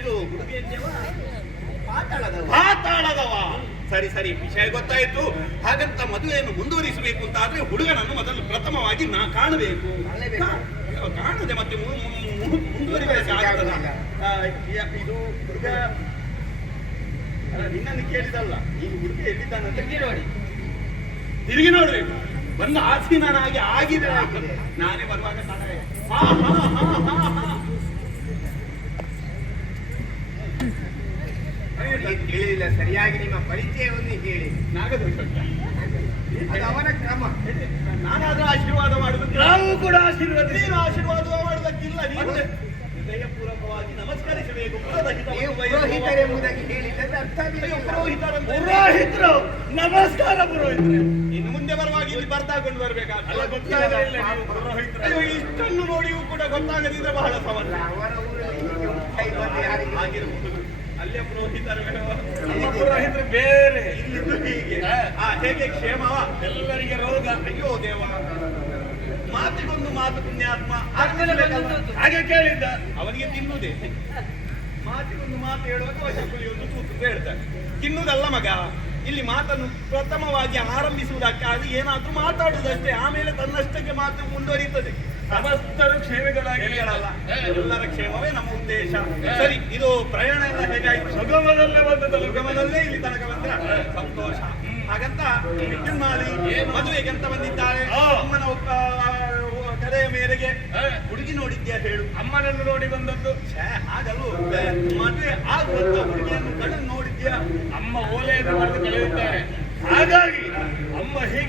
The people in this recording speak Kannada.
ಇದು ಪಾತಾಳದವ. ಸರಿ ಸರಿ ವಿಷಯ ಗೊತ್ತಾಯ್ತು. ಹಾಗಂತ ಮದುವೆಯನ್ನು ಮುಂದುವರಿಸಬೇಕು ಅಂತ ಆದ್ರೆ ಹುಡುಗನನ್ನು ಮೊದಲು ಪ್ರಥಮವಾಗಿ ನಾ ಕಾಣಬೇಕು. ಕಾಣದೆ ಮತ್ತೆ ಇದು ಹುಡುಗ ನಿನ್ನನ್ನು ಕೇಳಿದಲ್ಲ. ಈ ಹುಡುಗ ಎಲ್ಲಿದ್ದಾನಂತ ತಿರುಗಿ ನೋಡಿ. ತಿರುಗಿ ನೋಡ್ಬೇಕು. ಬಂದು ನಾನು ಆಗಿ ಆಗಿದೆ. ನಾನೇ ಬರುವಾಗ ತಿಳಿದಿಲ್ಲ ಸರಿಯಾಗಿ ನಿಮ್ಮ ಪರಿಚಯವನ್ನು ಹೇಳಿ? ಅದು ಅವನ ಕ್ರಮ. ನಾನಾದ್ರೂ ಆಶೀರ್ವಾದ ಮಾಡುವುದು ನಾವು ಕೂಡ ಆಶೀರ್ವಾದ ನೀನು ಆಶೀರ್ವಾದ ಮಾಡುವುದಕ್ಕಿಲ್ಲ ನೀನು ಹೃದಯಪೂರ್ವಕವಾಗಿ ನಮಸ್ಕರಿಸಬೇಕು. ಪುರೋಹಿತರೆಂಬುದಾಗಿ ಹೇಳಿದ್ದಕ್ಕೆ ಅರ್ಥ. ಪುರೋಹಿತರು ನಮಸ್ಕಾರ ಪುರೋಹಿತರೆ. ಇನ್ನು ಮುಂದೆ ಬರುವಾಗ ಇಲ್ಲಿ ಬರ್ತಾಕೊಂಡು ಬರ್ಬೇಕಾಗ್ತದೆ. ಅಲ್ಲ ಗೊತ್ತಾಗಲೇ ನೀವು ಪುರೋಹಿತರು. ಅಯ್ಯೋ ಇಷ್ಟನ್ನು ನೋಡಿಯೂ ಕೂಡ ಗೊತ್ತಾಗದಿದ್ರೆ ಬಹಳ ಸವಾಲು. ಅವರ ಊರಲ್ಲಿ ಅಲ್ಲೇ ಪುರೋಹಿತರು ಪುರೋಹಿತರು ಬೇರೆ. ಹೀಗೆ ಹೇಗೆ ಕ್ಷೇಮವ? ಎಲ್ಲರಿಗೆ ರೋಗ. ಅಯ್ಯೋ ದೇವ. ಮಾತಿಗೊಂದು ಮಾತು ಪುಣ್ಯಾತ್ಮ. ಹಾಗೆ ಕೇಳಿದ್ದ. ಅವನಿಗೆ ತಿನ್ನುವುದೇ ಮಾತಿಗೊಂದು ಮಾತು ಹೇಳುವಾಗ ಒಂದು ತೂತು ಅಂತ ಹೇಳ್ತಾರೆ ತಿನ್ನುವುದಲ್ಲ ಮಗ? ಇಲ್ಲಿ ಮಾತನ್ನು ಪ್ರಥಮವಾಗಿ ಆರಂಭಿಸುವುದಕ್ಕಾಗಿ ಏನಾದ್ರೂ ಮಾತಾಡುವುದಷ್ಟೇ. ಆಮೇಲೆ ತನ್ನಷ್ಟಕ್ಕೆ ಮಾತು ಮುಂದುವರಿಯುತ್ತದೆ. ಸಮಸ್ತರು ಕ್ಷೇಮಗಳಾಗಿ ಹೇಳಲ್ಲ. ಎಲ್ಲರ ಕ್ಷೇಮವೇ ನಮ್ಮ ಉದ್ದೇಶ. ಸರಿ ಇದು ಪ್ರಯಾಣ ಎಲ್ಲ ಹೇಗಾಯ್ತು? ಸುಗಮದಲ್ಲೇ ಬಂದ ಸುಗಮದಲ್ಲೇ ಇಲ್ಲಿ ತನಕ ಬಂದ್ರ ಸಂತೋಷ. ಹಾಗಂತ ವಿದ್ಯುನ್ಮಾಲಿ ಮದುವೆಗೆ ಅಂತ ಬಂದಿದ್ದಾಳೆ. ಅಮ್ಮನ ಕಡೆಯ ಕರೆಯ ಮೇರೆಗೆ ಹುಡುಗಿ ನೋಡಿದ್ಯಾ ಹೇಳು? ಅಮ್ಮನನ್ನು ನೋಡಿ ಬಂದದ್ದು. ಛೇ, ಹಾಗಲ್ವ ಮದುವೆ ಆಗುವಂತ ಹುಡುಗಿಯನ್ನು ಕಣ್ಣು ನೋಡಿದ್ಯಾ? ಹಾಗಾಗಿ ಅಮ್ಮ ಹೀಗೆ